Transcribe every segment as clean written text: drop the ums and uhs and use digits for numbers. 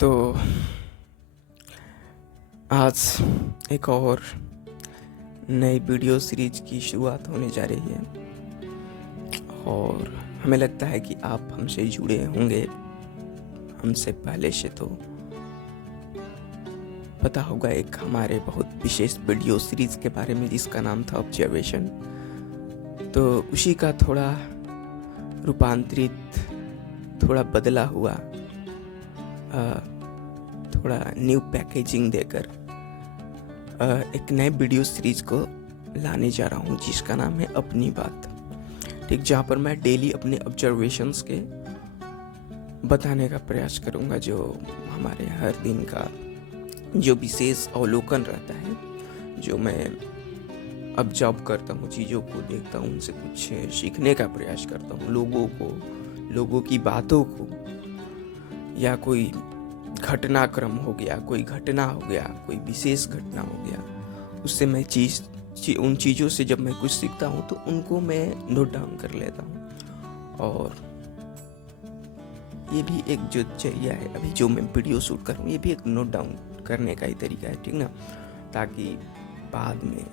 तो आज एक और नई वीडियो सीरीज की शुरुआत होने जा रही है और हमें लगता है कि आप हमसे जुड़े होंगे। हमसे पहले से तो पता होगा एक हमारे बहुत विशेष वीडियो सीरीज के बारे में जिसका नाम था ऑब्जर्वेशन। तो उसी का थोड़ा रूपांतरित, थोड़ा बदला हुआ, थोड़ा न्यू पैकेजिंग देकर एक नए वीडियो सीरीज को लाने जा रहा हूँ जिसका नाम है अपनी बात। ठीक, जहाँ पर मैं डेली अपने ऑब्जर्वेशंस के बताने का प्रयास करूँगा, जो हमारे हर दिन का जो विशेष अवलोकन रहता है, जो मैं ऑब्जर्व करता हूँ, चीज़ों को देखता हूँ, उनसे कुछ सीखने का प्रयास करता हूँ, लोगों की बातों को, या कोई घटनाक्रम हो गया, कोई घटना हो गया, कोई विशेष घटना हो गया, उससे मैं उन चीज़ों से जब मैं कुछ सीखता हूँ तो उनको मैं नोट डाउन कर लेता हूँ। और ये भी एक जो जरिया है, अभी जो मैं वीडियो शूट कर रहा हूँ, ये भी एक नोट डाउन करने का ही तरीका है, ठीक ना, ताकि बाद में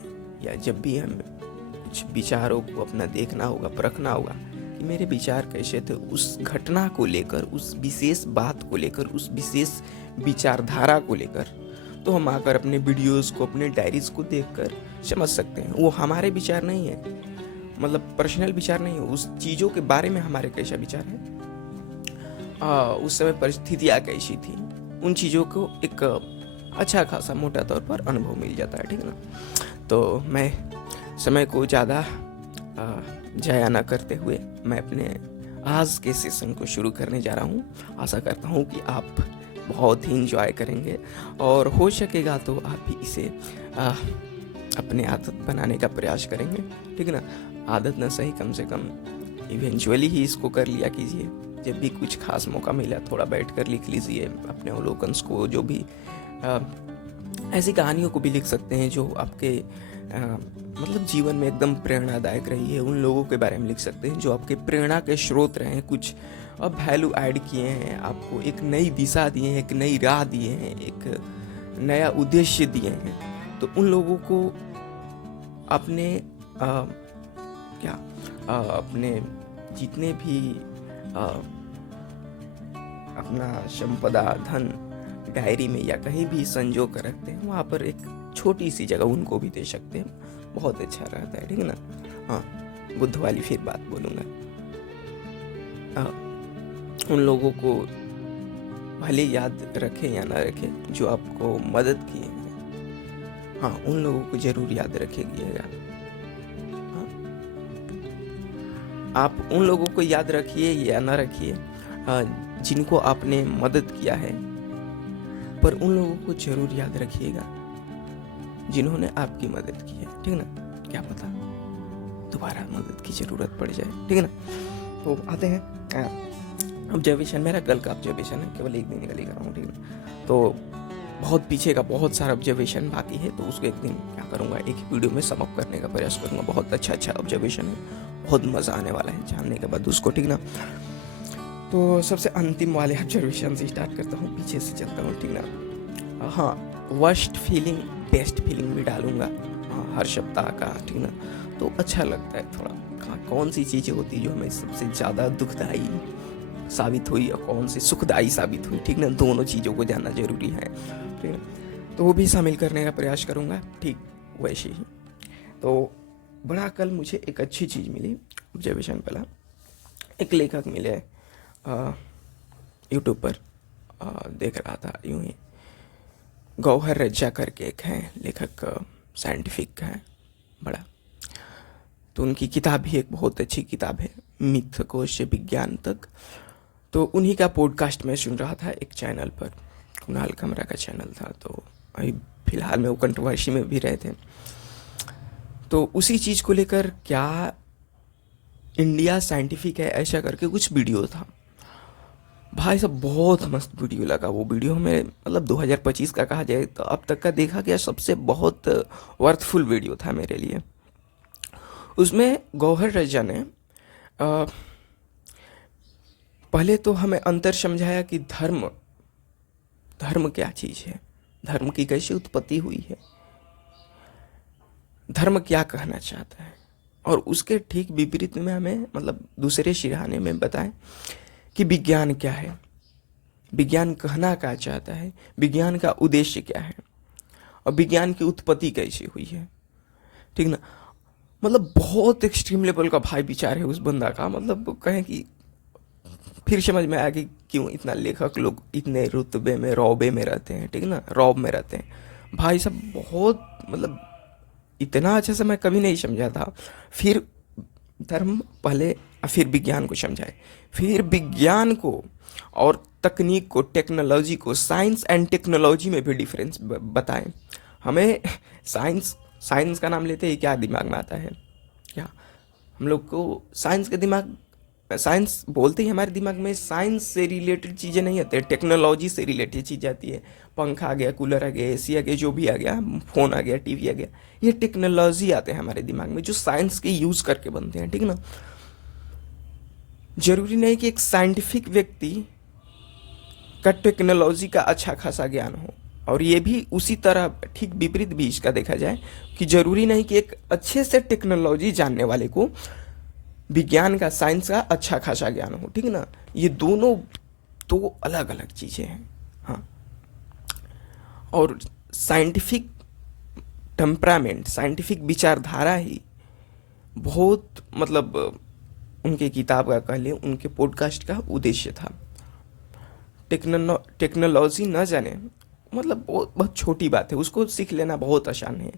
या जब भी हम कुछ विचारों को अपना देखना होगा, परखना होगा कि मेरे विचार कैसे थे उस घटना को लेकर, उस विशेष बात को लेकर, उस विशेष विचारधारा को लेकर, तो हम आकर अपने वीडियोस को, अपने डायरीज को देखकर समझ सकते हैं। वो हमारे विचार नहीं है, मतलब पर्सनल विचार नहीं है, उस चीज़ों के बारे में हमारे कैसा विचार है, उस समय परिस्थितियाँ कैसी थी, उन चीज़ों को एक अच्छा खासा मोटा तौर पर अनुभव मिल जाता है, ठीक है ना। तो मैं समय को ज़्यादा जाया ना करते हुए मैं अपने आज के सेशन को शुरू करने जा रहा हूँ। आशा करता हूँ कि आप बहुत ही इंजॉय करेंगे और हो सकेगा तो आप भी इसे अपने आदत बनाने का प्रयास करेंगे, ठीक है ना। आदत ना सही, कम से कम इवेंचुअली ही इसको कर लिया कीजिए। जब भी कुछ खास मौका मिला थोड़ा बैठ कर लिख लीजिए अपने अवलोकन्स को, जो भी ऐसी कहानियों को भी लिख सकते हैं जो आपके मतलब जीवन में एकदम प्रेरणादायक रही है, उन लोगों के बारे में लिख सकते हैं जो आपके प्रेरणा के स्रोत रहे हैं, कुछ अब वैल्यू ऐड किए हैं, आपको एक नई दिशा दिए हैं, एक नई राह दिए हैं, एक नया उद्देश्य दिए हैं। तो उन लोगों को अपने अपने जितने भी अपना संपदा, धन, डायरी में या कहीं भी संजो कर रखते हैं, वहाँ पर एक छोटी सी जगह उनको भी दे सकते हैं, बहुत अच्छा रहता है, ठीक है ना। हाँ, बुद्ध वाली फिर बात बोलूँगा। उन लोगों को भले याद रखें या ना रखें जो आपको मदद किए हैं, हाँ, उन लोगों को जरूर याद रखिएगा। हाँ, आप उन लोगों को याद रखिए या ना रखिए जिनको आपने मदद किया है, पर उन लोगों को जरूर याद रखिएगा जिन्होंने आपकी मदद की है, ठीक ना। क्या पता दोबारा मदद की जरूरत पड़ जाए, ठीक है ना। तो आते हैं ऑब्जर्वेशन। मेरा कल का ऑब्जर्वेशन है, केवल एक दिन का लेकर आऊँ, ठीक है। तो बहुत पीछे का बहुत सारा ऑब्जर्वेशन बाकी है, तो उसको एक दिन क्या करूँगा, एक ही वीडियो में सम अप करने का प्रयास करूँगा। बहुत अच्छा ऑब्जर्वेशन है, बहुत मज़ा आने वाला है जानने के बाद उसको, ठीक ना। तो सबसे अंतिम वाले ऑब्जर्वेशन से स्टार्ट करता हूँ, पीछे से चलता हूँ, ठीक ना। हाँ, वर्स्ट फीलिंग बेस्ट फीलिंग भी डालूंगा हर सप्ताह का, ठीक ना। तो अच्छा लगता है थोड़ा, कौन सी चीज़ें होती जो हमें सबसे ज़्यादा दुखदाई साबित हुई और कौन सी सुखदाई साबित हुई, ठीक ना। दोनों चीज़ों को जानना जरूरी है, ठीक है। तो वो भी शामिल करने का प्रयास करूँगा, ठीक वैसे ही। तो बड़ा कल मुझे एक अच्छी चीज़ मिली ऑब्जर्वेशन। पहला एक लेखक मिले यूट्यूब पर, देख रहा था यूं ही, गौहर रज्जा करके एक है लेखक, साइंटिफिक है बड़ा। तो उनकी किताब भी एक बहुत अच्छी किताब है, मिथ कोश से विज्ञान तक। तो उन्हीं का पॉडकास्ट में सुन रहा था एक चैनल पर, कुणाल कमरा का चैनल था। तो अभी फिलहाल में वो कंट्रोवर्सी में भी रहे थे। तो उसी चीज़ को लेकर, क्या इंडिया साइंटिफिक है ऐसा करके कुछ वीडियो था। भाई साहब बहुत मस्त वीडियो लगा वो वीडियो में, मतलब 2025 का कहा जाए तो अब तक का देखा गया सबसे बहुत वर्थफुल वीडियो था मेरे लिए। उसमें गौहर रजा ने पहले तो हमें अंतर समझाया कि धर्म धर्म क्या चीज़ है, धर्म की कैसे उत्पत्ति हुई है, धर्म क्या कहना चाहता है, और उसके ठीक विपरीत में हमें मतलब दूसरे सिरहाने में बताएं कि विज्ञान क्या है, विज्ञान कहना क्या चाहता है, विज्ञान का उद्देश्य क्या है, और विज्ञान की उत्पत्ति कैसे हुई है। ठीक ना, मतलब बहुत एक्सट्रीम लेवल का भाई विचार है उस बंदा का। मतलब कहें कि फिर समझ में आया कि क्यों इतना लेखक लोग इतने रुतबे में रौबे में रहते हैं। ठीक ना, रौब में रहते हैं भाई सब। बहुत मतलब इतना अच्छे से मैं कभी नहीं समझा था। फिर धर्म पहले, फिर विज्ञान को समझाए, फिर विज्ञान को और तकनीक को, टेक्नोलॉजी को, साइंस एंड टेक्नोलॉजी में भी डिफरेंस बताएं हमें। साइंस का नाम लेते ही क्या दिमाग में आता है, क्या हम लोग को साइंस बोलते ही हमारे दिमाग में साइंस से रिलेटेड चीज़ें नहीं आती है, टेक्नोलॉजी से रिलेटेड चीज़ आती है। पंखा आ गया, कूलर आ गया, एसी आ गया, जो भी आ गया, फ़ोन आ गया, टीवी आ गया, ये टेक्नोलॉजी आते हैं हमारे दिमाग में जो साइंस के यूज़ करके बनते हैं। ठीक ना, जरूरी नहीं कि एक साइंटिफिक व्यक्ति का टेक्नोलॉजी का अच्छा खासा ज्ञान हो, और ये भी उसी तरह ठीक विपरीत भी इसका देखा जाए कि जरूरी नहीं कि एक अच्छे से टेक्नोलॉजी जानने वाले को विज्ञान का, साइंस का अच्छा खासा ज्ञान हो। ठीक ना, ये दोनों दो अलग अलग चीज़ें हैं। हाँ, और साइंटिफिक टेम्परामेंट, साइंटिफिक विचारधारा ही बहुत मतलब उनके किताब का कह लें, उनके पॉडकास्ट का उद्देश्य था। टेक्नोलॉजी न जाने मतलब बहुत छोटी बात है, उसको सीख लेना बहुत आसान है।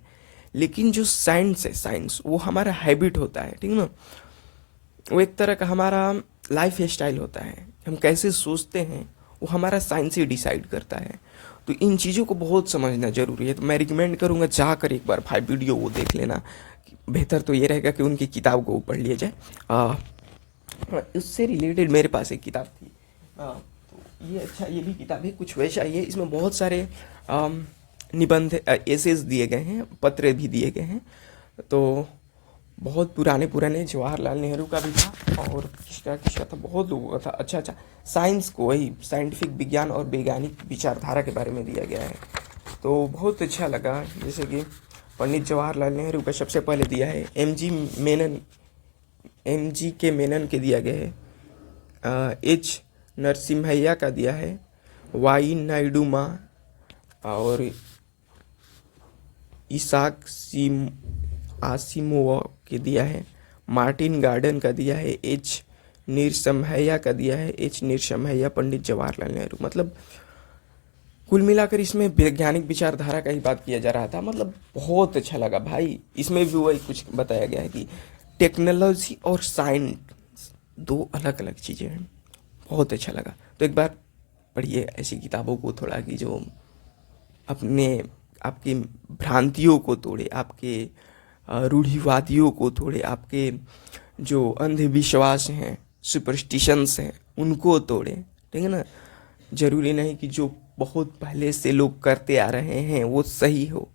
लेकिन जो साइंस है, साइंस वो हमारा हैबिट होता है। ठीक ना, वो एक तरह का हमारा लाइफ स्टाइल होता है, हम कैसे सोचते हैं वो हमारा साइंस ही डिसाइड करता है। तो इन चीज़ों को बहुत समझना ज़रूरी है। तो मैं रिकमेंड करूँगा जाकर एक बार भाई वीडियो वो देख लेना। बेहतर तो ये रहेगा कि उनकी किताब को पढ़ लिया जाए। उससे रिलेटेड मेरे पास एक किताब थी, तो ये अच्छा, ये भी किताब है, कुछ वैसा ही है। इसमें बहुत सारे निबंध, एसेज दिए गए हैं, पत्र भी दिए गए हैं। तो बहुत पुराने जवाहरलाल नेहरू का भी था, और किसका था, बहुत लोगों का था। अच्छा, साइंस को, वही साइंटिफिक विज्ञान और वैज्ञानिक विचारधारा के बारे में दिया गया है। तो बहुत अच्छा लगा। जैसे कि पंडित जवाहरलाल नेहरू का सबसे पहले दिया है, एम जी के मेनन के दिया गया है, एच नरसिम्हैया का दिया है, वाई नायडूमा और इसाक आसिमोव के दिया है, मार्टिन गार्डन का दिया है, एच निरसम्हैया का दिया है, एच निरसम्हैया पंडित जवाहरलाल नेहरू। मतलब कुल मिलाकर इसमें वैज्ञानिक विचारधारा का ही बात किया जा रहा था। मतलब बहुत अच्छा लगा भाई। इसमें भी वही कुछ बताया गया है कि टेक्नोलॉजी और साइंस दो अलग अलग चीज़ें हैं। बहुत अच्छा लगा। तो एक बार पढ़िए ऐसी किताबों को थोड़ा, कि जो आपकी भ्रांतियों को तोड़े, आपके रूढ़िवादियों को तोड़े, आपके जो अंधविश्वास हैं, सुपरस्टिशंस हैं, उनको तोड़े। ठीक है ना, जरूरी नहीं कि जो बहुत पहले से लोग करते आ रहे हैं वो सही हो।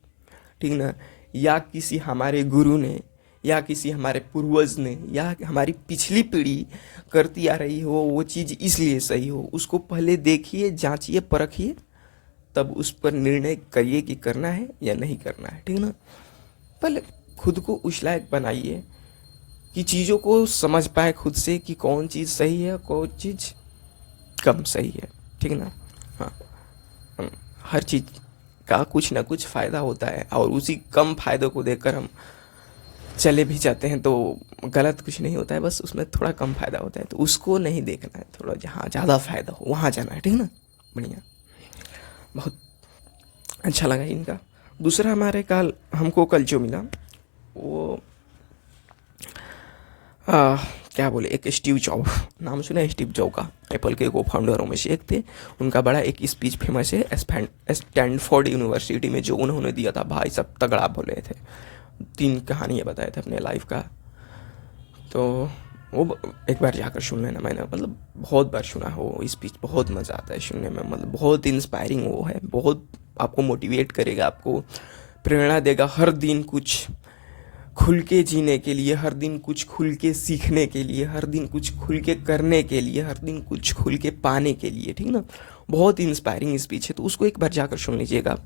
ठीक ना, या किसी हमारे गुरु ने, या किसी हमारे पूर्वज ने, या हमारी पिछली पीढ़ी करती आ रही हो वो चीज़ इसलिए सही हो। उसको पहले देखिए, जांचिए, परखिए, तब उस पर निर्णय करिए कि करना है या नहीं करना है। ठीक ना, पहले खुद को उस लायक बनाइए कि चीज़ों को समझ पाए खुद से कि कौन चीज़ सही है, कौन चीज़ कम सही है। ठीक ना, हाँ, हर चीज़ का कुछ ना कुछ फ़ायदा होता है, और उसी कम फ़ायदों को देखकर हम चले भी जाते हैं तो गलत कुछ नहीं होता है, बस उसमें थोड़ा कम फ़ायदा होता है, तो उसको नहीं देखना है। थोड़ा जहाँ ज़्यादा फ़ायदा हो वहाँ जाना है। ठीक ना, बढ़िया, बहुत अच्छा लगा इनका। दूसरा हमारे हमको कल जो मिला वो क्या बोले, एक स्टीव जॉब, नाम सुना है स्टीव जॉब का, एप्पल के को फाउंडरों में से एक थे। उनका बड़ा एक स्पीच फेमस है स्टैनफोर्ड यूनिवर्सिटी में, जो उन्होंने दिया था। भाई सब तगड़ा बोले थे, 3 कहानियाँ बताए थे अपने लाइफ का। तो वो एक बार जाकर सुन लेना। मैंने मतलब बहुत बार सुना हो स्पीच, बहुत मज़ा आता है सुनने में। मतलब बहुत इंस्पायरिंग वो है, बहुत आपको मोटिवेट करेगा, आपको प्रेरणा देगा हर दिन कुछ खुल के जीने के लिए, हर दिन कुछ खुल के सीखने के लिए, हर दिन कुछ खुल के करने के लिए, हर दिन कुछ खुल के पाने के लिए। ठीक ना, बहुत इंस्पायरिंग स्पीच है, तो उसको एक बार जाकर सुन लीजिएगा।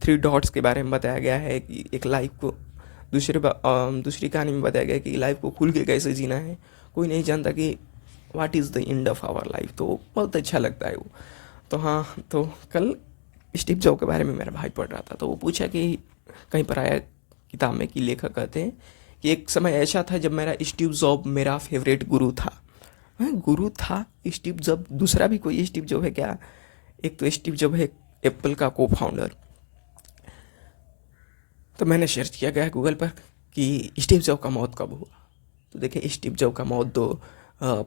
3 डॉट्स के बारे में बताया गया है कि एक लाइफ को दूसरी कहानी में बताया गया है कि लाइफ को खुल के कैसे जीना है। कोई नहीं जानता कि what is the end of our life, तो बहुत अच्छा लगता है वो। तो हाँ, तो कल स्टीव जॉब के बारे में मेरा भाई पढ़ रहा था, तो वो पूछा कि कहीं पर आया किताब में कि लेखक कहते हैं कि एक समय ऐसा था जब मेरा स्टीव जॉब मेरा फेवरेट गुरु था। हाँ, गुरु था स्टीव जॉब, दूसरा भी कोई स्टीव जॉब है क्या? एक तो स्टीव जॉब है एप्पल का को फाउंडर। तो मैंने सर्च किया गया गूगल पर कि स्टीव जॉब का मौत कब हुआ। तो देखिए, स्टीव जॉब का मौत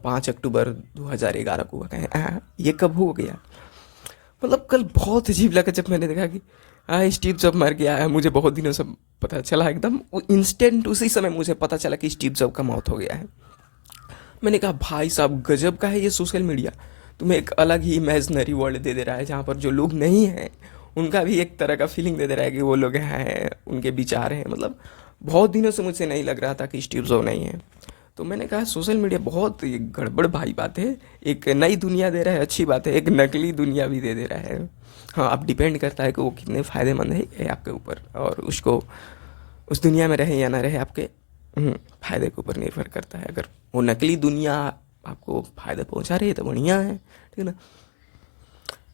5 अक्टूबर 2011 को हुआ। कहें ये कब हो गया? मतलब कल बहुत अजीब लगा जब मैंने देखा कि स्टीव जॉब मर गया है। मुझे बहुत दिनों से पता चला, एकदम इंस्टेंट उसी समय मुझे पता चला कि स्टीव जॉब का मौत हो गया है। मैंने कहा भाई साहब गजब का है ये सोशल मीडिया, तुम्हें एक अलग ही इमेजिनरी वर्ल्ड दे दे रहा है, जहाँ पर जो लोग नहीं हैं उनका भी एक तरह का फीलिंग दे दे रहा है कि वो लोग हैं, उनके विचार हैं। मतलब बहुत दिनों से मुझे नहीं लग रहा था कि स्टीव जॉब नहीं है। तो मैंने कहा सोशल मीडिया बहुत ये गड़बड़ भाई बात है। एक नई दुनिया दे रहा है, अच्छी बात है, एक नकली दुनिया भी दे दे रहा है। हाँ, अब डिपेंड करता है कि वो कितने फ़ायदेमंद है ये आपके ऊपर, और उसको उस दुनिया में रहे या ना रहे आपके फ़ायदे के ऊपर निर्भर करता है। अगर वो नकली दुनिया आपको फ़ायदा पहुंचा रही है तो बढ़िया है, ठीक है ना।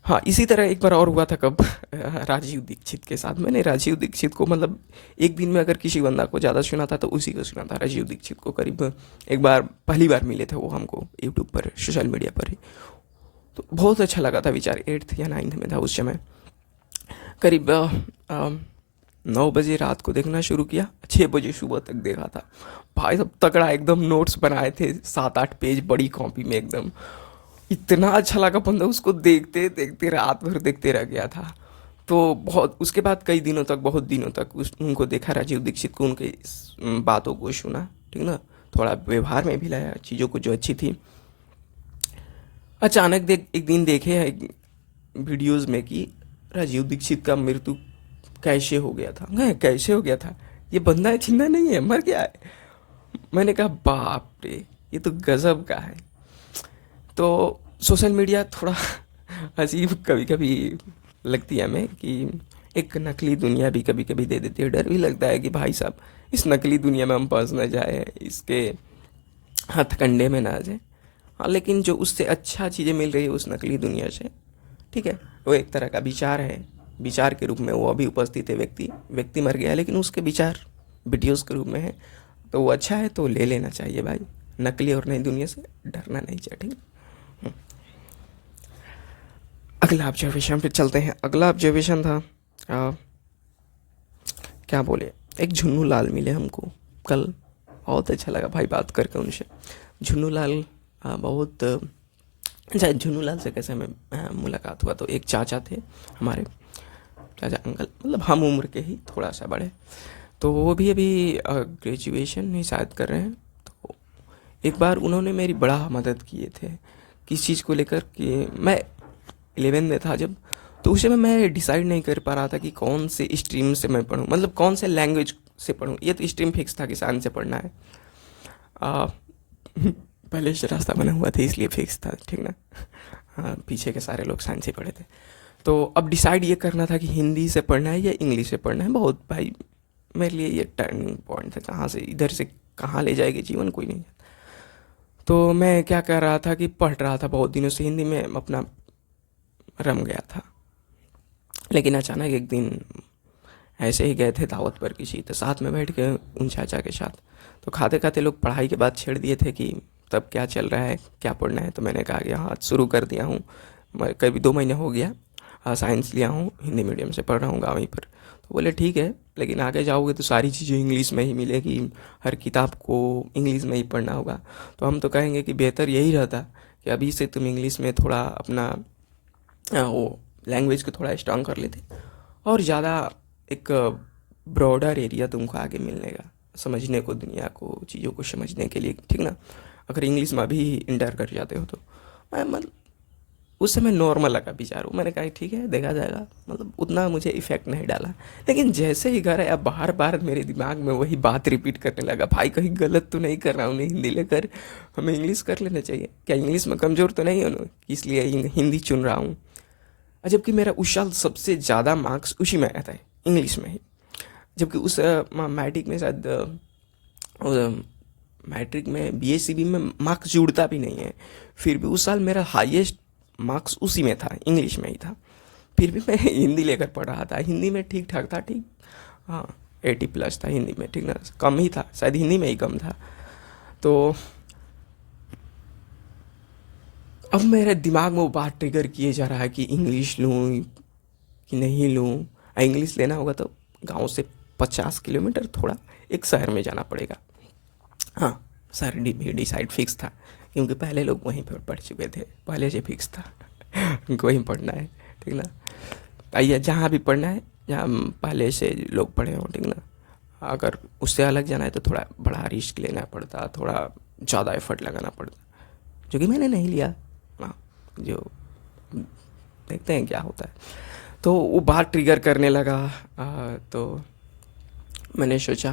हाँ, इसी तरह एक बार और हुआ था कब राजीव दीक्षित के साथ। मैंने राजीव दीक्षित को मतलब एक दिन में अगर किसी बंदा को ज़्यादा सुना था तो उसी को सुना था, राजीव दीक्षित को। करीब एक बार पहली बार मिले थे वो हमको यूट्यूब पर, सोशल मीडिया पर ही। तो बहुत अच्छा लगा था। विचार 8th या 9th में था उस समय। करीब 9 बजे रात को देखना शुरू किया, 6 बजे सुबह तक देखा था। भाई सब तगड़ा एकदम नोट्स बनाए थे 7-8 पेज बड़ी कॉपी में एकदम। इतना अच्छा लगा, बंदा उसको देखते देखते रात भर देखते रह गया था। तो बहुत उसके बाद कई दिनों तक, बहुत दिनों तक उनको देखा, राजीव दीक्षित को, उनके बातों को सुना, ठीक ना। थोड़ा व्यवहार में भी लाया चीज़ों को जो अच्छी थी। अचानक एक दिन देखे वीडियोस में कि राजीव दीक्षित का मृत्यु कैसे हो गया था। कैसे हो गया था? ये बंदा जिंदा नहीं है, मर गया है। मैंने कहा बाप रे, ये तो गजब का है। तो सोशल मीडिया थोड़ा अजीब कभी कभी लगती है हमें कि एक नकली दुनिया भी कभी कभी दे देती है। डर भी लगता है कि भाई साहब इस नकली दुनिया में हम फंस न जाए, इसके हथकंडे में ना आ जाए। हाँ, लेकिन जो उससे अच्छा चीज़ें मिल रही है उस नकली दुनिया से, ठीक है, वो एक तरह का विचार है। विचार के रूप में वो अभी उपस्थित है। व्यक्ति मर गया लेकिन उसके विचार वीडियोस के रूप में है, तो वो अच्छा है, तो ले लेना चाहिए भाई। नकली और नई दुनिया से डरना नहीं चाहिए, ठीक है। अगला ऑब्जर्वेशन पे चलते हैं। अगला ऑब्जर्वेशन था क्या बोले, एक झुन्नू लाल मिले हमको कल। बहुत अच्छा लगा भाई बात करके उनसे। झुन्नू लाल बहुत अच्छा। झुन्नू लाल से कैसे हमें मुलाकात हुआ, तो एक चाचा थे हमारे, चाचा अंकल, मतलब हम उम्र के ही, थोड़ा सा बड़े। तो वो भी अभी ग्रेजुएशन ही शायद कर रहे हैं। तो एक बार उन्होंने मेरी बड़ा मदद किए थे किस चीज़ को लेकर कि मैं 11 में था जब, तो उस समय मैं डिसाइड नहीं कर पा रहा था कि कौन से स्ट्रीम से मैं पढ़ूँ, मतलब कौन से लैंग्वेज से पढ़ूँ। ये तो स्ट्रीम फिक्स था कि साइंस से पढ़ना है। पहले से रास्ता बना हुआ था इसलिए फिक्स था, ठीक ना। हाँ, पीछे के सारे लोग साइंस से पढ़े थे। तो अब डिसाइड ये करना था कि हिंदी से पढ़ना है या इंग्लिश से पढ़ना है। बहुत भाई मेरे लिए ये टर्निंग पॉइंट था, कहाँ से इधर से कहाँ ले जाएगी जीवन, कोई नहीं। तो मैं क्या कर रहा था कि पढ़ रहा था बहुत दिनों से हिंदी में, अपना रम गया था। लेकिन अचानक एक दिन ऐसे ही गए थे दावत पर किसी, तो साथ में बैठ के उन चाचा के साथ, तो खाते खाते लोग पढ़ाई के बाद छेड़ दिए थे कि तब क्या चल रहा है, क्या पढ़ना है। तो मैंने कहा कि हाँ शुरू कर दिया हूँ, मैं करीब 2 महीने हो गया, साइंस लिया हूँ, हिंदी मीडियम से पढ़ रहा हूँ गाँव ही पर। तो बोले ठीक है, लेकिन आगे जाओगे तो सारी चीज़ें इंग्लिश में ही मिलेगी, हर किताब को इंग्लिश में ही पढ़ना होगा। तो हम तो कहेंगे कि बेहतर यही रहता कि अभी से तुम इंग्लिश में थोड़ा अपना वो लैंग्वेज को थोड़ा स्ट्रांग कर लेते, और ज़्यादा एक ब्रॉडर एरिया तुमको आगे मिलने का, समझने को, दुनिया को, चीज़ों को समझने के लिए, ठीक ना। अगर इंग्लिश में भी इंटर कर जाते हो तो मैं मतलब उस समय नॉर्मल लगा विचार। मैंने कहा ठीक है देखा जाएगा, मतलब उतना मुझे इफेक्ट नहीं डाला। लेकिन जैसे ही घर आया बार बार मेरे दिमाग में वही बात रिपीट करने लगा, भाई कहीं गलत तो नहीं कर रहा हूँ, नहीं हिंदी लेकर हमें इंग्लिश कर लेना चाहिए क्या, इंग्लिश में कमज़ोर तो नहीं हूँ इसलिए हिंदी चुन रहा हूँ। और जबकि मेरा उस साल सबसे ज़्यादा मार्क्स उसी में आया था, इंग्लिश में ही। जबकि उस मैट्रिक में शायद मैट्रिक में बीएससीबी में मार्क्स जुड़ता भी नहीं है, फिर भी उस साल मेरा हाईएस्ट मार्क्स उसी में था, इंग्लिश में ही था। फिर भी मैं हिंदी लेकर पढ़ रहा था, हिंदी में ठीक ठाक था, ठीक, हाँ 80+ था हिंदी में, ठीक ना, कम ही था शायद, हिंदी में ही कम था। तो अब मेरे दिमाग में वो बात ट्रिगर किए जा रहा है कि इंग्लिश लूँ कि नहीं लूँ। इंग्लिश लेना होगा तो गांव से 50 किलोमीटर थोड़ा एक शहर में जाना पड़ेगा। हाँ, शहर भी डिसाइड फिक्स था, क्योंकि पहले लोग वहीं पर पढ़ चुके थे, पहले से फिक्स था उनको वहीं पढ़ना है, ठीक ना। या जहाँ भी पढ़ना है, जहाँ पहले से लोग पढ़े हों, ठीक ना। अगर उससे अलग जाना है तो थोड़ा बड़ा रिस्क लेना पड़ता, थोड़ा ज़्यादा एफर्ट लगाना पड़ता, जो कि मैंने नहीं लिया। हाँ, जो देखते हैं क्या होता है। तो वो बात ट्रिगर करने लगा। तो मैंने सोचा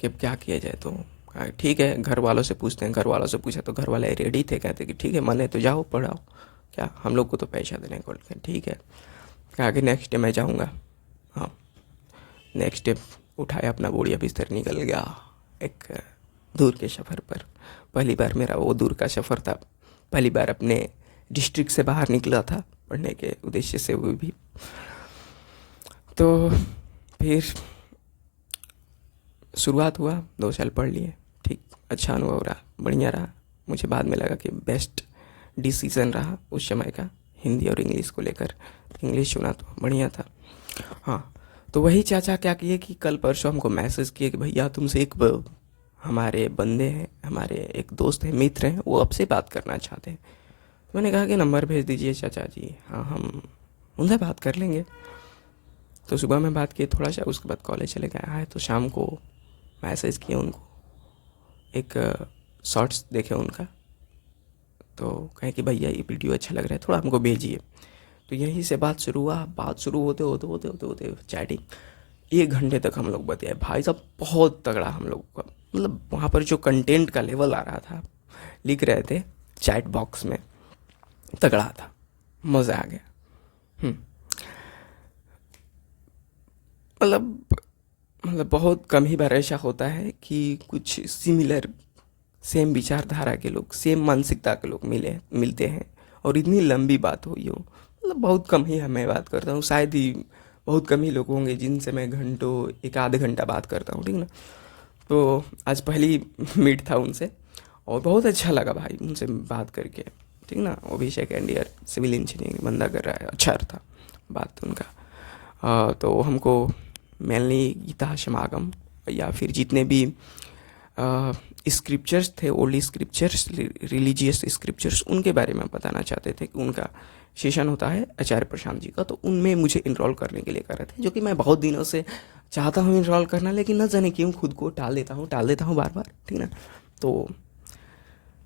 कि अब क्या किया जाए। तो कहा ठीक है, घर वालों से पूछते हैं। घर वालों से पूछा तो घर वाले रेडी थे, कहते कि ठीक है मन है तो जाओ पढ़ाओ, क्या हम लोग को तो पैसा देने को। ठीक है, कहा कि नेक्स्ट डे मैं जाऊँगा। हाँ, नेक्स्ट डे उठाया अपना बोरिया बिस्तर, निकल गया एक दूर के सफ़र पर। पहली बार मेरा वो दूर का सफ़र था, पहली बार अपने डिस्ट्रिक्ट से बाहर निकला था पढ़ने के उद्देश्य से, वो भी। तो फिर शुरुआत हुआ, 2 साल पढ़ लिए, ठीक, अच्छा अनुभव रहा, बढ़िया रहा। मुझे बाद में लगा कि बेस्ट डिसीज़न रहा उस समय का, हिंदी और इंग्लिश को लेकर। इंग्लिश चुना तो बढ़िया था। हाँ, तो वही चाचा क्या किए कि कल परसों हमको मैसेज किए कि भैया तुमसे एक हमारे बंदे हैं, हमारे एक दोस्त हैं, मित्र हैं, वो आपसे बात करना चाहते हैं। तो मैंने कहा कि नंबर भेज दीजिए चाचा जी, हाँ हम उनसे बात कर लेंगे। तो सुबह में बात की थोड़ा सा, उसके बाद कॉलेज चले गए। आए तो शाम को मैसेज किए उनको, एक शॉर्ट्स देखे उनका, तो कहे कि भैया ये वीडियो अच्छा लग रहा है, थोड़ा हमको भेजिए। तो यहीं से बात शुरू हुआ। बात शुरू होते होते होते होते होते चैटिंग 1 घंटे तक हम लोग बतियाए भाई साहब, बहुत तगड़ा हम लोग का। मतलब वहाँ पर जो कंटेंट का लेवल आ रहा था, लिख रहे थे चैट बॉक्स में, तगड़ा था, मज़ा आ गया। मतलब मतलब बहुत कम ही बार ऐसा होता है कि कुछ सिमिलर, सेम विचारधारा के लोग, सेम मानसिकता के लोग मिलते हैं और इतनी लंबी बात हुई हो। मतलब बहुत कम ही मैं बात करता हूँ, शायद ही बहुत कम ही लोग होंगे जिनसे मैं घंटों, एक आध घंटा बात करता हूँ, ठीक ना। तो आज पहली मीट था उनसे और बहुत अच्छा लगा भाई उनसे बात करके, ठीक ना। वो भी 2nd ईयर सिविल इंजीनियरिंग बंदा कर रहा है, अच्छा था बात उनका। तो हमको मेनली गीता समागम या फिर जितने भी स्क्रिप्चर्स थे, ओल्ड स्क्रिप्चर्स, रिलीजियस स्क्रिप्चर्स, उनके बारे में बताना चाहते थे कि उनका सेशन होता है आचार्य प्रशांत जी का, तो उनमें मुझे इनरोल करने के लिए कर रहे थे, जो कि मैं बहुत दिनों से चाहता हूँ इनरोल करना, लेकिन न जाने क्यों खुद को टाल देता हूँ बार बार, ठीक ना। तो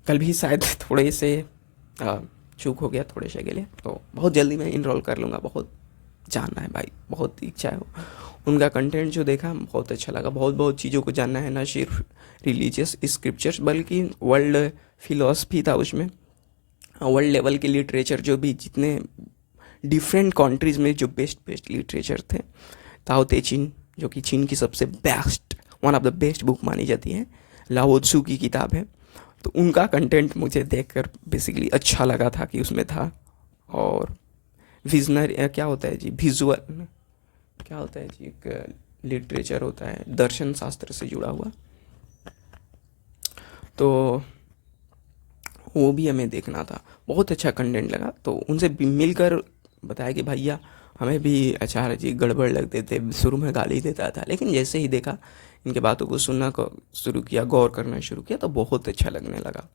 कल भी शायद थोड़े से चूक हो गया थोड़े से के लिए, तो बहुत जल्दी मैं इनरोल कर लूँगा। बहुत जानना है भाई, बहुत इच्छा है। उनका कंटेंट जो देखा बहुत अच्छा लगा, बहुत बहुत चीज़ों को जानना है, ना सिर्फ रिलीजियस स्क्रिप्चर्स बल्कि वर्ल्ड फिलॉसफी था उसमें, वर्ल्ड लेवल के लिटरेचर, जो भी जितने डिफरेंट कंट्रीज़ में जो बेस्ट बेस्ट लिटरेचर थे। ताओ ते चीन, जो कि चीन की सबसे best, one of the best book मानी जाती है, लाओ त्सू की किताब है। तो उनका कंटेंट मुझे देखकर बेसिकली अच्छा लगा था कि उसमें था। और विजनर क्या होता है जी, विजुअल क्या होता है जी, एक लिटरेचर होता है दर्शन शास्त्र से जुड़ा हुआ, तो वो भी हमें देखना था। बहुत अच्छा कंटेंट लगा, तो उनसे मिलकर बताया कि भैया हमें भी आचार्य जी गड़बड़ लगते थे, शुरू में गाली देता था, लेकिन जैसे ही देखा, इनके बातों को सुनना को शुरू किया, गौर करना शुरू किया, तो बहुत अच्छा लगने लगा।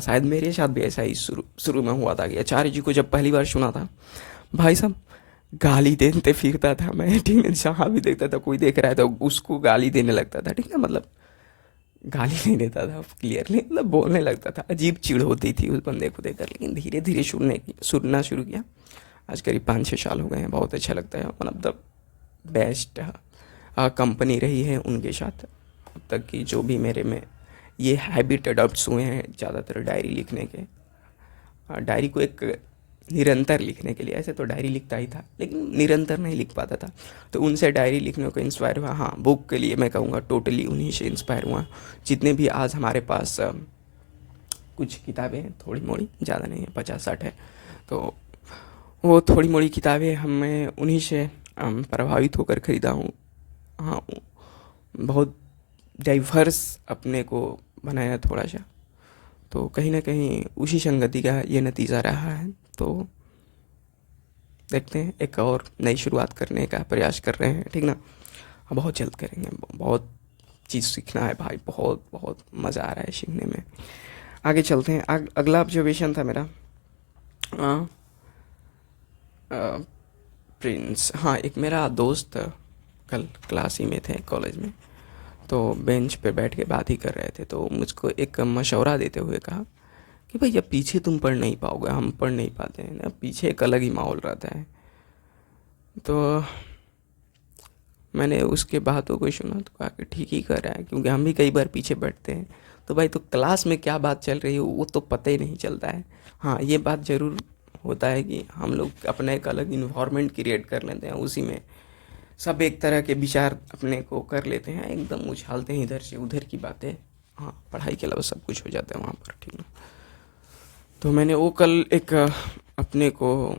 शायद मेरे साथ भी ऐसा ही शुरू शुरू में हुआ था कि आचार्य जी को जब पहली बार सुना था, भाई साहब गाली देते फिरता था मैं, ठीक है। जहाँ भी देखता था कोई देख रहा है तो उसको गाली देने लगता था, ठीक है। मतलब गाली नहीं देता था क्लियरली, मतलब बोलने लगता था, अजीब चिढ़ होती थी उस बंदे को देखकर। लेकिन धीरे धीरे सुनना शुरू किया। आज करीब 5-6 साल हो गए हैं, बहुत अच्छा लगता है। One of the best company रही है उनके साथ अब तक की, जो भी मेरे में ये हैबिट अडॉप्ट हुए हैं ज़्यादातर डायरी लिखने के। डायरी को एक निरंतर लिखने के लिए। ऐसे तो डायरी लिखता ही था लेकिन निरंतर नहीं लिख पाता था, तो उनसे डायरी लिखने को इंस्पायर हुआ। हाँ, बुक के लिए मैं कहूँगा टोटली उन्हीं से इंस्पायर हुआ। जितने भी आज हमारे पास कुछ किताबें हैं, थोड़ी मोड़ी, ज़्यादा नहीं है, 50-60 है, तो वो थोड़ी मोड़ी किताबें हमें उन्हीं से प्रभावित होकर ख़रीदा हूँ। हाँ, बहुत डाइवर्स अपने को बनाया थोड़ा सा, तो कहीं ना कहीं उसी संगति का ये नतीजा रहा है। तो देखते हैं, एक और नई शुरुआत करने का प्रयास कर रहे हैं, ठीक ना। बहुत जल्द करेंगे, बहुत चीज़ सीखना है भाई, बहुत बहुत मज़ा आ रहा है सीखने में। आगे चलते हैं। अगला ऑब्जर्वेशन था मेरा प्रिंस। हाँ, एक मेरा दोस्त कल क्लास ही में थे कॉलेज में, तो बेंच पे बैठ के बात ही कर रहे थे, तो मुझको एक मशवरा देते हुए कहा कि भैया पीछे तुम पढ़ नहीं पाओगे, हम पढ़ नहीं पाते हैं ना, पीछे एक अलग ही माहौल रहता है। तो मैंने उसके बातों को सुना तो कहा कि ठीक ही कर रहा है, क्योंकि हम भी कई बार पीछे बैठते हैं, तो भाई तो क्लास में क्या बात चल रही है वो तो पता ही नहीं चलता है। हाँ, ये बात ज़रूर होता है कि हम लोग अपना एक अलग इन्वायरमेंट क्रिएट कर लेते हैं, उसी में सब एक तरह के विचार अपने को कर लेते हैं, एकदम उछालते हैं इधर से उधर की बातें। हाँ, पढ़ाई के अलावा सब कुछ हो जाता है वहाँ पर, ठीक है। तो मैंने वो कल एक अपने को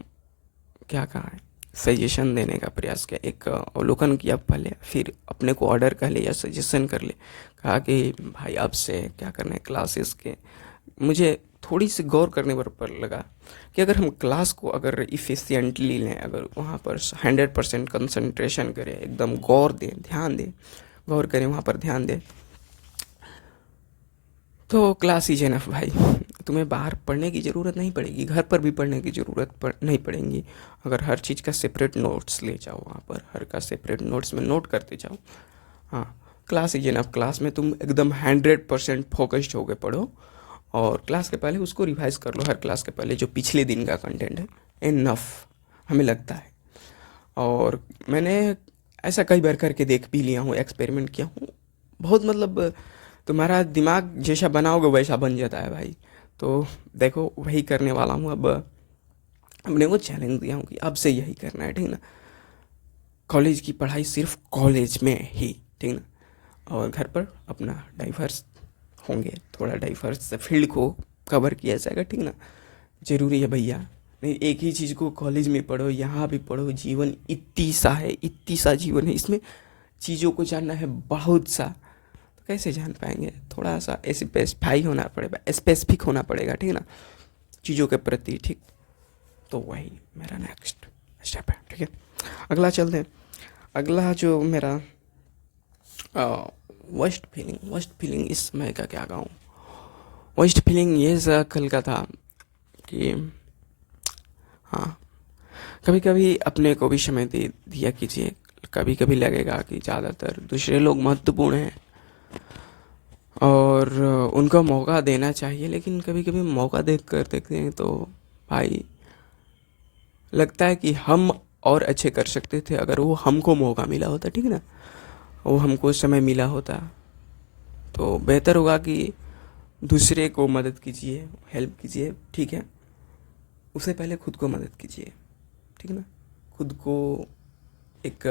क्या कहा है, सजेशन देने का प्रयास किया, एक अवलोकन किया पहले, फिर अपने को ऑर्डर कर ले या सजेशन कर ले। कहा कि भाई अब से क्या करना है क्लासेस के, मुझे थोड़ी सी गौर करने पर लगा कि अगर हम क्लास को अगर इफ़िशियंटली लें, अगर वहाँ पर 100% कंसंट्रेशन करें, एकदम गौर दें, ध्यान दें, गौर करें, वहाँ पर ध्यान दें, तो क्लास इज एनफ भाई। तुम्हें बाहर पढ़ने की ज़रूरत नहीं पड़ेगी, घर पर भी पढ़ने की ज़रूरत नहीं पड़ेगी। अगर हर चीज़ का सेपरेट नोट्स ले जाओ, वहाँ पर हर का सेपरेट नोट्स में नोट करते जाओ। हाँ, क्लास इज एनफ। क्लास में तुम एकदम 100% फोकस्ड होकर पढ़ो, और क्लास के पहले उसको रिवाइज कर लो, हर क्लास के पहले जो पिछले दिन का कंटेंट है, इनफ हमें लगता है। और मैंने ऐसा कई बार करके देख भी लिया हूँ, एक्सपेरिमेंट किया हूँ बहुत, मतलब तुम्हारा दिमाग जैसा बनाओगे वैसा बन जाता है भाई। तो देखो, वही करने वाला हूँ अब। अपने को चैलेंज दिया हूँ कि अब से यही करना है, ठीक ना। कॉलेज की पढ़ाई सिर्फ कॉलेज में ही, ठीक ना, और घर पर अपना डाइवर्स होंगे, थोड़ा डाइवर्स फील्ड को कवर किया जाएगा, ठीक ना। ज़रूरी है भैया, नहीं एक ही चीज़ को कॉलेज में पढ़ो, यहाँ भी पढ़ो, जीवन इतनी सा है, इतनी सा जीवन है, इसमें चीज़ों को जानना है बहुत सा, तो कैसे जान पाएंगे। थोड़ा सा स्पेसिफाई होना पड़ेगा, स्पेसिफिक होना पड़ेगा, ठीक ना, चीज़ों के प्रति, ठीक। तो वही मेरा नेक्स्ट स्टेप है, ठीक है। अगला चलते हैं। अगला जो मेरा वर्स्ट फीलिंग इस समय का क्या कहूँ, वर्स्ट फीलिंग ये कल का था कि हाँ, कभी कभी अपने को भी समय दे दिया कीजिए। कभी कभी लगेगा कि ज़्यादातर दूसरे लोग महत्वपूर्ण हैं और उनको मौका देना चाहिए, लेकिन कभी कभी मौका देख कर देखते हैं तो भाई लगता है कि हम और अच्छे कर सकते थे अगर वो हमको मौका मिला होता, ठीक ना, वो हमको समय मिला होता, तो बेहतर होगा कि दूसरे को मदद कीजिए, हेल्प कीजिए, ठीक है। उससे पहले खुद को मदद कीजिए, ठीक ना। खुद को एक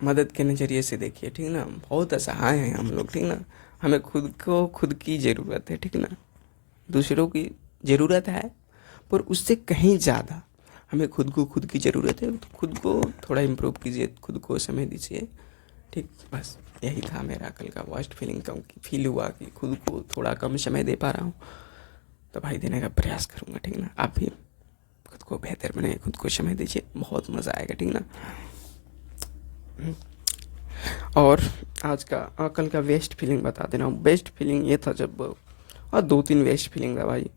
मदद के नज़रिए से देखिए, ठीक ना। बहुत असहाय हैं हम लोग, ठीक ना। हमें खुद को खुद की ज़रूरत है, ठीक ना। दूसरों की ज़रूरत है पर उससे कहीं ज़्यादा हमें खुद को खुद की ज़रूरत है, तो खुद को थोड़ा इम्प्रूव कीजिए, खुद को समय दीजिए, ठीक। बस यही था मेरा कल का वर्स्ट फीलिंग का, फील हुआ कि खुद को थोड़ा कम समय दे पा रहा हूँ, तो भाई देने का प्रयास करूँगा, ठीक ना। आप भी खुद को बेहतर बनाइए, खुद को समय दीजिए, बहुत मज़ा आएगा, ठीक ना। और आज का कल का वेस्ट फीलिंग बता देना हूँ। बेस्ट फीलिंग ये था जब 2-3 वेस्ट फीलिंग था भाई।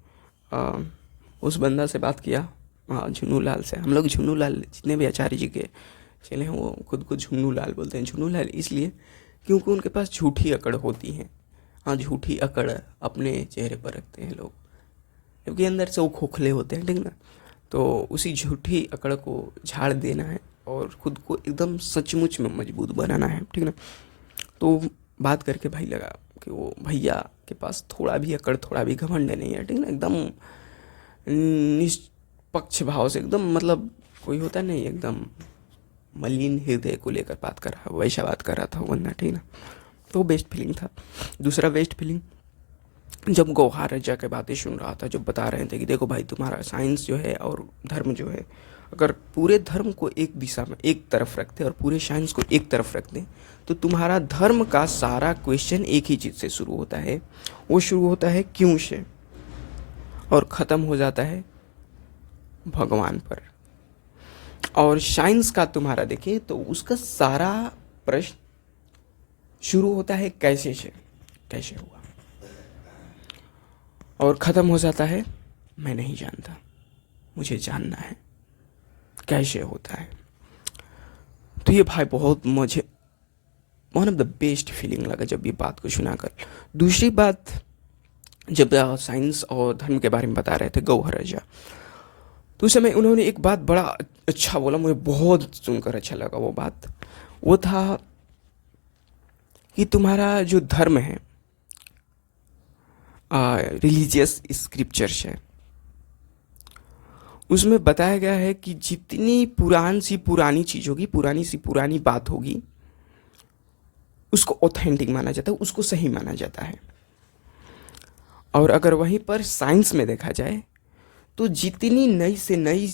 उस बंदा से बात किया, झुन्नू लाल से। हम लोग झुन्नू लाल, जितने भी आचार्य जी के चले हैं वो खुद को झुन्नू लाल बोलते हैं। झुन्नू लाल इसलिए क्योंकि उनके पास झूठी अकड़ होती हैं। हाँ, झूठी अकड़ अपने चेहरे पर रखते हैं लोग, क्योंकि अंदर से वो खोखले होते हैं, ठीक ना। तो उसी झूठी अकड़ को झाड़ देना है और खुद को एकदम सचमुच में मजबूत बनाना है, ठीक ना। तो बात करके भाई लगा कि वो भैया के पास थोड़ा भी अकड़, थोड़ा भी घमंड नहीं है, ठीक ना, एकदम निष्पक्ष भाव से, एकदम मतलब कोई होता नहीं, एकदम मलिन हृदय को लेकर बात कर रहा, वैसा बात कर रहा था वो बंदा, ठीक ना। तो बेस्ट फीलिंग था। दूसरा बेस्ट फीलिंग, जब गौहर रजा के बातें सुन रहा था, जब बता रहे थे कि देखो भाई, तुम्हारा साइंस जो है और धर्म जो है, अगर पूरे धर्म को एक दिशा में एक तरफ रखते और पूरे साइंस को एक तरफ रख दें, तो तुम्हारा धर्म का सारा क्वेश्चन एक ही चीज़ से शुरू होता है, वो शुरू होता है क्यों से, और ख़त्म हो जाता है भगवान पर। और साइंस का तुम्हारा देखिए तो उसका सारा प्रश्न शुरू होता है कैसे से, कैसे हुआ, और ख़त्म हो जाता है मैं नहीं जानता, मुझे जानना है कैसे होता है। तो ये भाई बहुत मुझे one of the best feeling लगा जब ये बात को सुनाकर। दूसरी बात, जब साइंस और धर्म के बारे में बता रहे थे गौहर रजा, तो उस समय उन्होंने एक बात बड़ा अच्छा बोला, मुझे बहुत सुनकर अच्छा लगा। वो बात वो था कि तुम्हारा जो धर्म है, रिलीजियस स्क्रिप्चर्स है, उसमें बताया गया है कि जितनी पुरानी चीज़ होगी, पुरानी सी पुरानी बात होगी, उसको ऑथेंटिक माना जाता है, उसको सही माना जाता है। और अगर वहीं पर साइंस में देखा जाए तो जितनी नई से नई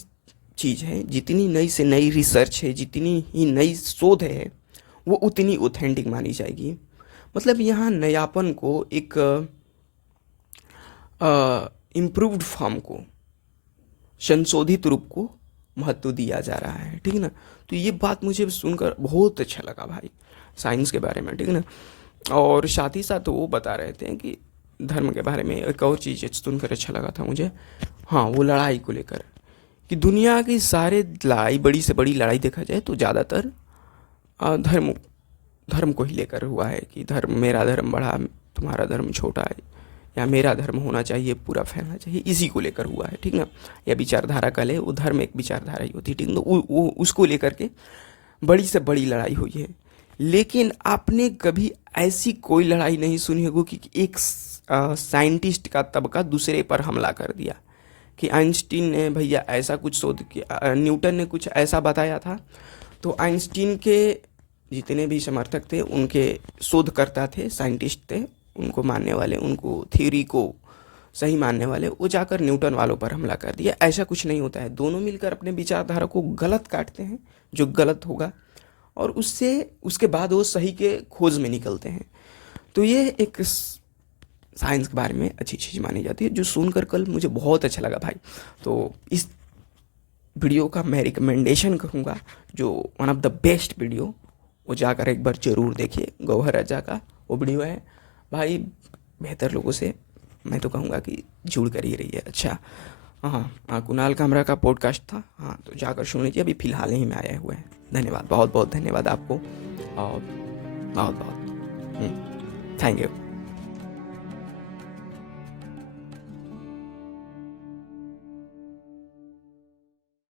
चीज़ है, जितनी नई से नई रिसर्च है, जितनी ही नई शोध है, वो उतनी ऑथेंटिक मानी जाएगी। मतलब यहाँ नयापन को, एक इम्प्रूव्ड फॉर्म को, संशोधित रूप को महत्व दिया जा रहा है, ठीक है ना। तो ये बात मुझे सुनकर बहुत अच्छा लगा भाई साइंस के बारे में, ठीक है ना। और साथ ही साथ वो बता रहे थे कि धर्म के बारे में एक और चीज़ सुनकर अच्छा लगा था मुझे, हाँ, वो लड़ाई को लेकर, कि दुनिया की सारे लड़ाई, बड़ी से बड़ी लड़ाई देखा जाए तो ज़्यादातर धर्म को ही लेकर हुआ है, कि धर्म, मेरा धर्म बड़ा, तुम्हारा धर्म छोटा है, या मेरा धर्म होना चाहिए, पूरा फैलना चाहिए, इसी को लेकर हुआ है, ठीक ना। या विचारधारा का ले, वो धर्म एक विचारधारा ही होती है, ठीक ना। वो उसको लेकर के बड़ी से बड़ी लड़ाई हुई है। लेकिन आपने कभी ऐसी कोई लड़ाई नहीं सुनी होगी कि एक साइंटिस्ट का तबका दूसरे पर हमला कर दिया, कि आइंस्टीन ने भैया ऐसा कुछ शोध किया, न्यूटन ने कुछ ऐसा बताया था, तो आइंस्टीन के जितने भी समर्थक थे, उनके शोधकर्ता थे, साइंटिस्ट थे, उनको मानने वाले, उनको थ्योरी को सही मानने वाले, वो जाकर न्यूटन वालों पर हमला कर दिया। ऐसा कुछ नहीं होता है, दोनों मिलकर अपने विचारधारा को गलत काटते हैं, जो गलत होगा, और उसके बाद वो सही के खोज में निकलते हैं। तो ये एक साइंस के बारे में अच्छी चीज़ मानी जाती है, जो सुनकर कल मुझे बहुत अच्छा लगा भाई। तो इस वीडियो का मैं रिकमेंडेशन करूँगा, जो one of the best video, वो जाकर एक बार ज़रूर देखिए, गौहर रजा का वो वीडियो है भाई। बेहतर लोगों से मैं तो कहूँगा कि जुड़ कर ही रहिए। अच्छा, हाँ, कुणाल कामरा का पॉडकास्ट था, हाँ, तो जाकर सुन लीजिए, अभी फ़िलहाल ही में आए हुए हैं। धन्यवाद, बहुत बहुत धन्यवाद आपको, और बहुत बहुत थैंक यू।